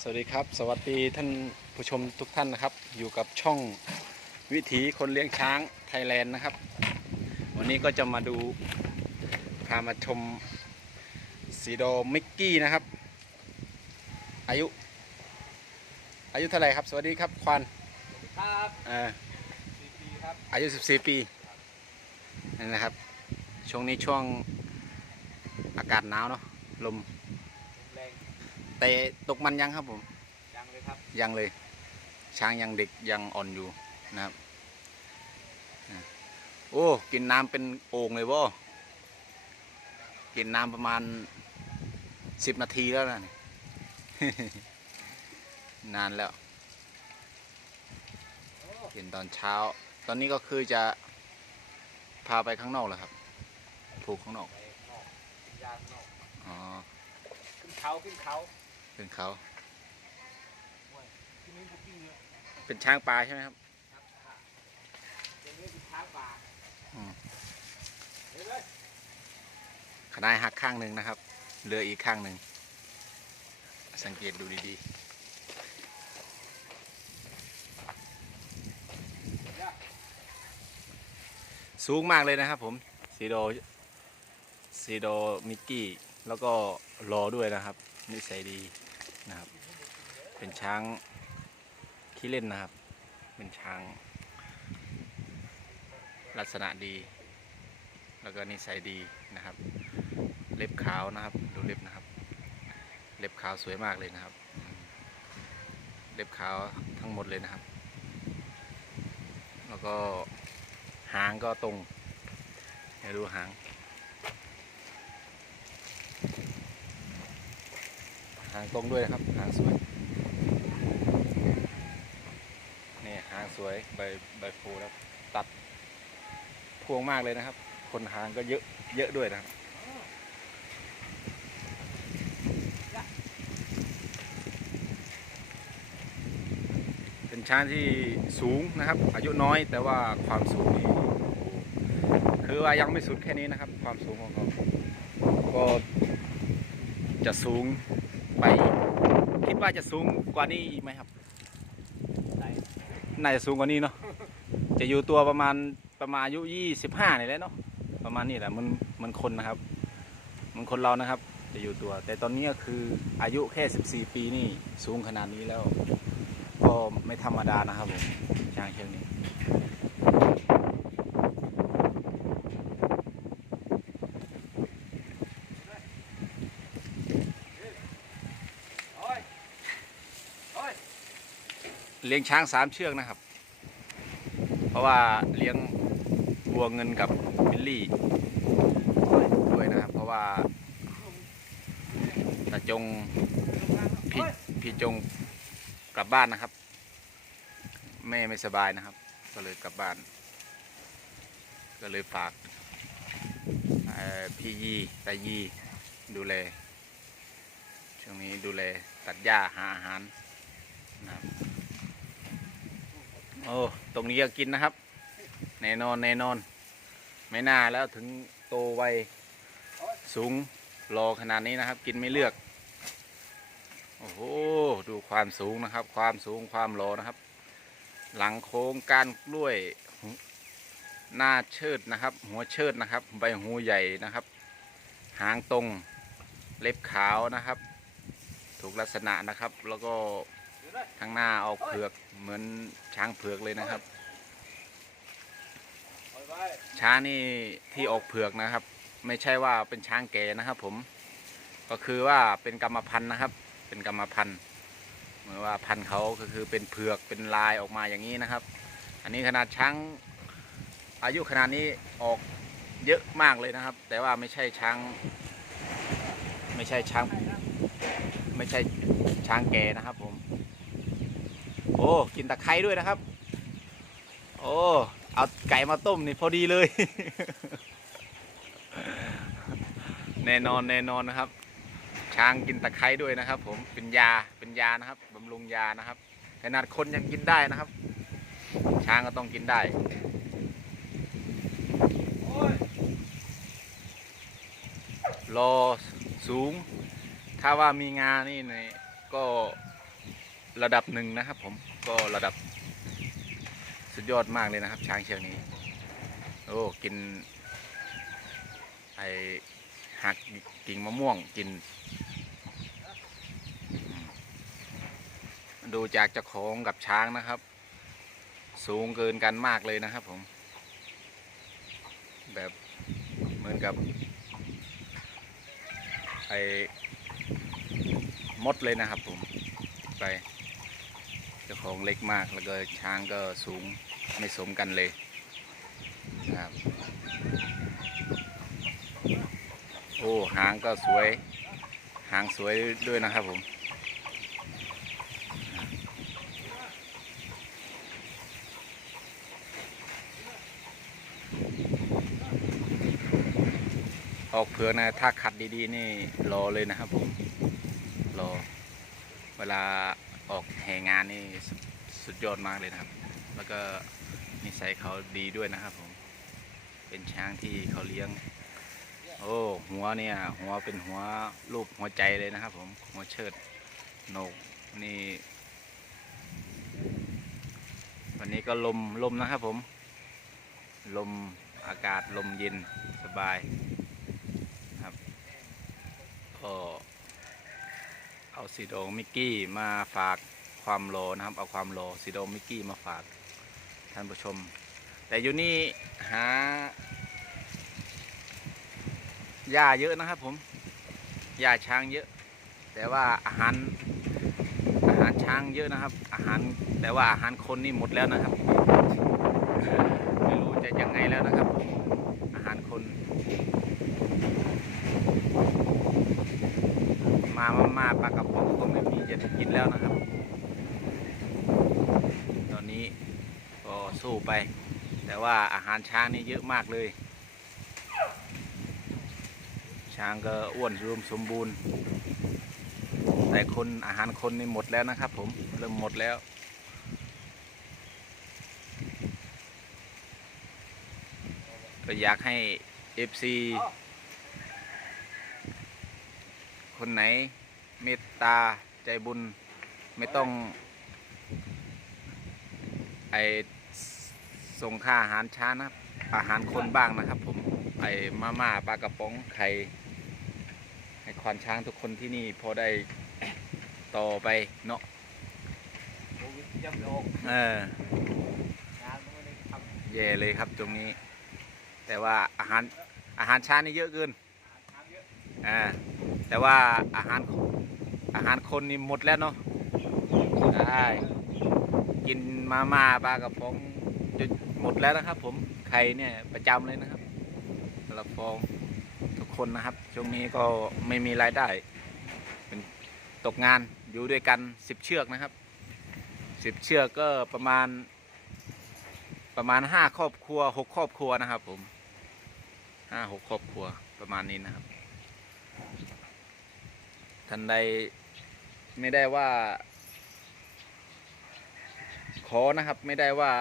สวัสดีครับ สวัสดีท่านผู้ชมทุกท่านนะครับ อยู่กับช่องวิถีคนเลี้ยงช้างไทยแลนด์นะครับ วันนี้ก็จะมาดูพามาชมสีโดมิกกี้นะครับ อายุ อายุเท่าไหร่ครับ สวัสดีครับควานครับเอ่อสี่ปีครับอายุ 14 ปีนั่นนะครับ ช่วงนี้ช่วงอากาศหนาวเนาะลมแรง แต่ตกมันยังครับผมยังเลยครับยังเลย ช้างยังเด็กยังอ่อนอยู่นะครับอะโอ้กินน้ำเป็นโอ่งเลยว่กินน้ำประมาณสิบนาทีแล้วนะนี่นานแล้วโอ้กินตอนเช้า ตอนนี้ก็คือจะพาไปข้างนอกแล้วครับ ผูกข้างนอกไปนอกกินยาข้างนอกอ๋อขึ้นเขาขึ้นเขา ขึ้นเขาโอ้ยที่นี่บุกกิ้งเลยเป็นช้างป่าใช่ไหมครับครับค่ะเดี๋ยวนี้เป็นช้างป่าอืมเดี๋ยวเลยขนายหักข้างหนึ่งนะครับเหลืออีกข้างหนึ่ง สังเกตดูดีๆสูงมากเลยนะครับผมซีโดซีโดมิกกี้ แล้วก็รอด้วยนะครับ นิสัยดี นะครับ เป็นช้างขี้เล่นนะครับ เป็นช้าง ลักษณะดี แล้วก็นิสัยดีนะครับ เล็บขาวนะครับ ดูเล็บนะครับ เล็บขาวสวยมากเลยนะครับ เล็บขาวทั้งหมดเลยนะครับ แล้วก็หางก็ตรงให้ดูหางางตรงด้วยนะครับ หางสวย นี่หางสวยใบใบโพแล้วตัดพวงมากเลยนะครับ คนหางก็เยอะเยอะด้วยนะครับเป็นช้างที่สูงนะครับ อายุน้อยแต่ว่าความสูงนี่คือว่ายังไม่สุดแค่นี้นะครับ ความสูงของเขาก็จะสูง ไป คิดว่าจะสูงกว่านี้อีกไหมครับไหนน่าจะสูงกว่านี้เนาะจะอยู่ตัวประมาณประมาณอายุยี่สิบห้านี่แหละเนาะประมาณนี้แหละมันมันคนนะครับ มันคนเรานะครับ จะอยู่ตัว แต่ตอนนี้ก็คืออายุแค่สิบสี่ปีนี่สูงขนาดนี้แล้ว ก็ไม่ธรรมดานะครับผมช้างเชือกนี้ โอ้ยโอ้ย เลี้ยงช้างสามเชือกนะครับ เพราะว่าเลี้ยงวัวเงินกับบิลลี่ด้วยนะครับ เพราะว่าตาจงพี่พี่จงกลับบ้านนะครับ แม่ไม่สบายนะครับ ก็เลยกลับบ้าน ก็เลยฝากพี่ยีตายีดูแลช่วงนี้ดูแลตัดหญ้าหาอาหารนะครับ โอ้ตรงนี้ก็กินนะครับ แน่นอนแน่นอน ไม่น่าแล้วถึงโตไวสูงรอขนาดนี้นะครับ กินไม่เลือก โอ้โหดูความสูงนะครับ ความสูงความรอนะครับ หลังโค้งก้านกล้วยหน้าเชิดนะครับ หัวเชิดนะครับ ใบหูใหญ่นะครับ หางตรงเล็บขาวนะครับ ถูกลักษณะนะครับแล้วก็ ข้างหน้าออกเผือกเหมือนช้างเผือกเลยนะครับ ช้างนี่ที่ออกเผือกนะครับ ไม่ใช่ว่าเป็นช้างแก่นะครับ ผมก็คือว่าเป็นกรรมพันธุ์นะครับ เป็นกรรมพันธุ์เหมือนว่าพันธุ์เขาก็คือเป็นเผือกเป็นลายออกมาอย่างนี้นะครับ อันนี้ขนาดช้างอายุขนาดนี้ออกเยอะมากเลยนะครับ แต่ว่าไม่ใช่ช้าง ไม่ใช่ช้าง ไม่ใช่ช้างแก่นะครับผม โอ้กินตะไคร้ด้วยนะครับ โอ้เอาไก่มาต้มนี่พอดีเลย แน่นอนแน่นอนนะครับ ช้างกินตะไคร้ด้วยนะครับ ผมเป็นยาเป็นยานะครับบำรุงยานะครับขนาดคนยังกินได้นะครับ ช้างก็ต้องกินได้โอ้ยรอสูง ถ้าว่ามีงานี่นี่ก็ระดับหนึ่งนะครับผม ก็ระดับสุดยอดมากเลยนะครับ ช้างเชือกนี้ โอ้กินไอหักกิ่งมะม่วงกิน ดูจากเจ้าของกับช้างนะครับ สูงเกินกันมากเลยนะครับผม แบบเหมือนกับไอมดเลยนะครับผมไป จ้าของเล็กมากแล้วก็ช้างก็สูงไม่สมกันเลยนะครับโอ้หางก็สวย หางสวยด้วยนะครับผมออกเผือกนะถ้าขัดดีๆนี่รอเลยนะครับผมรอเวลา ออกแห่งานนี่สุดยอดมากเลยนะครับ แล้วก็นิสัยเขาดีด้วยนะครับผม เป็นช้างที่เขาเลี้ยง โอ้หัวเนี่ย หัวเป็นหัวรูปหัวใจเลยนะครับ ผมหัวเชิดโหนกนี่ วันนี้ก็ลมลมนะครับผม ลมอากาศลมเย็นสบายครับก็ เอาสีโดงมิกกี้มาฝากความโลนะครับ เอาความโลสีโดงมิกกี้มาฝากท่านผู้ชม แต่อยู่นี่หาหญ้าเยอะนะครับผมหญ้าช้างเยอะ แต่ว่าอาหารอาหารช้างเยอะนะครับ อาหารแต่ว่าอาหารคนนี่หมดแล้วนะครับไม่รู้จะยังไงแล้วนะครับผมอาหารคน มามามา ปลากระป๋องก็ไม่มีจะกินแล้วนะครับ ตอนนี้ก็สู้ไป แต่ว่าอาหารช้างนี่เยอะมากเลย ช้างก็อ้วนรวมสมบูรณ์ แต่คนอาหารคนนี่หมดแล้วนะครับ ผมเริ่มหมดแล้วก็อยากให้ FC คนไหน เมตตาใจบุญไม่ต้องไอส่งค่าอาหารช้านะครับ อาหารคนบ้างนะครับ ผมไอมาม่าปลากระป๋องไข่ให้ควานช้างทุกคนที่นี่พอได้ต่อไปเนาะโควิดยับโลกเอองานไม่ได้ทแย่เลยครับตรงนี้ แต่ว่าอาหารอาหารช้างนี่เยอะเกินำทำเยอะอ่า แต่ว่าอาหารอาหารคนนี่หมดแล้วเนาะใช่กินมาม่าปลากระป๋องจนหมดแล้วนะครับ ผมไข่เนี่ยประจำเลยนะครับแต่ละฟองทุกคนนะครับ ช่วงนี้ก็ไม่มีรายได้ เป็นตกงานอยู่ด้วยกันสิบเชือกนะครับสิบเชือกก็ประมาณประมาณห้าครอบครัวหกครอบครัวนะครับ ผมห้าหกครอบครัวประมาณนี้นะครับ ท่านใดไม่ได้ว่า ขอนะครับ ไม่ได้ว่า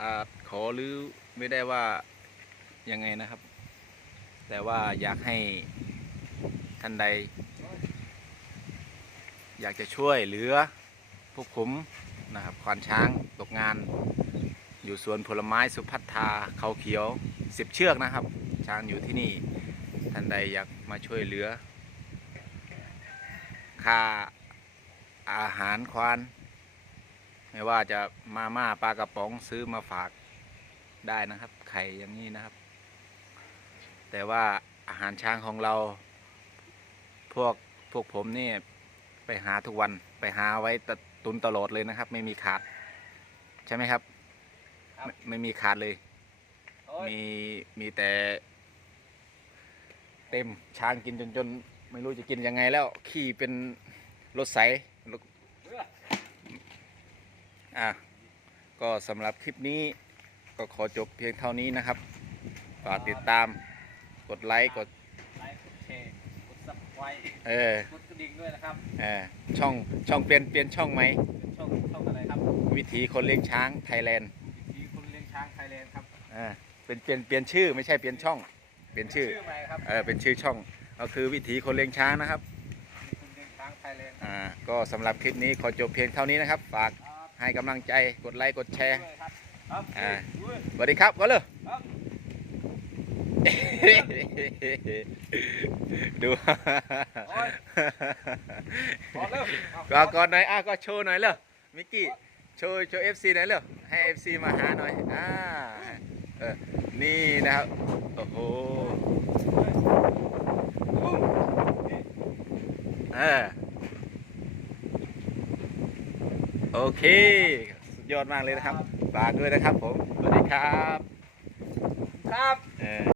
อาขอหรือไม่ได้ว่ายังไงนะครับ แต่ว่าอยากให้ท่านใด อยากจะช่วยเหลือพวกผมนะครับควานช้างตกงาน อยู่สวนผลไม้สุพัฒนาเขาเขียวสิบเชือกนะครับ ช้างอยู่ที่นี่ท่านใดอยากมาช่วยเหลือ ค่าอาหารควานไม่ว่าจะมาม่าปลากระป๋องซื้อมาฝากได้นะครับ ไข่อย่างนี้นะครับ แต่ว่าอาหารช้างของเรา พวกพวกผมนี่ไปหาทุกวันไปหาไว้ตะตุนตลอดเลยนะครับ ไม่มีขาด ใช่ไหมครับไม่ไม่มีขาดเลยโอ้ยมีมีแต่ เต็มช้างกินจนจน ไม่รู้จะกินยังไงแล้ว ขี่เป็นรถไสรถเบื่ออะก็สำหรับคลิปนี้ก็ขอจบเพียงเท่านี้นะครับฝากติดตามกดไลค์กดไลค์กดแชร์กดซับไว้เออกดกระดิ่งด้วยนะครับเออช่องช่องเปลี่ยนเปลี่ยนช่องไหมเป็นช่องช่องอะไรครับ วิถีคนเลี้ยงช้างไทยแลนด์วิธีคนเลี้ยงช้างไทยแลนด์ครับอ่าเป็นเปลี่ยนเปลี่ยนชื่อไม่ใช่เปลี่ยนช่อง เปลี่ยนชื่อ ชื่อใหม่ครับ เออเป็นชื่อช่อง ก็คือวิถีคนเลี้ยงช้างนะครับคนเลี้ยงช้างไทแลนด์อ่าก็สำหรับคลิปนี้ขอจบเพียงเท่านี้นะครับ ฝากครับให้กำลังใจกดไลค์กดแชร์ด้วยครับครับอ่าด้วยสวัสดีครับก็เลยครับดูโอ้ยพอเริ่มเอาก็ก่อนหน่อยอะก็โชว์หน่อยเลยมิกกี้โชว์โชว์เอฟซีหน่อยเลยให้เอฟซีมาหาหน่อยอ่าเออนี่นะครับโอ้โหปุ้ม เออโอเค สุดยอดมากเลยนะครับฝากด้วยนะครับผม สวัสดีครับ ครับ เออ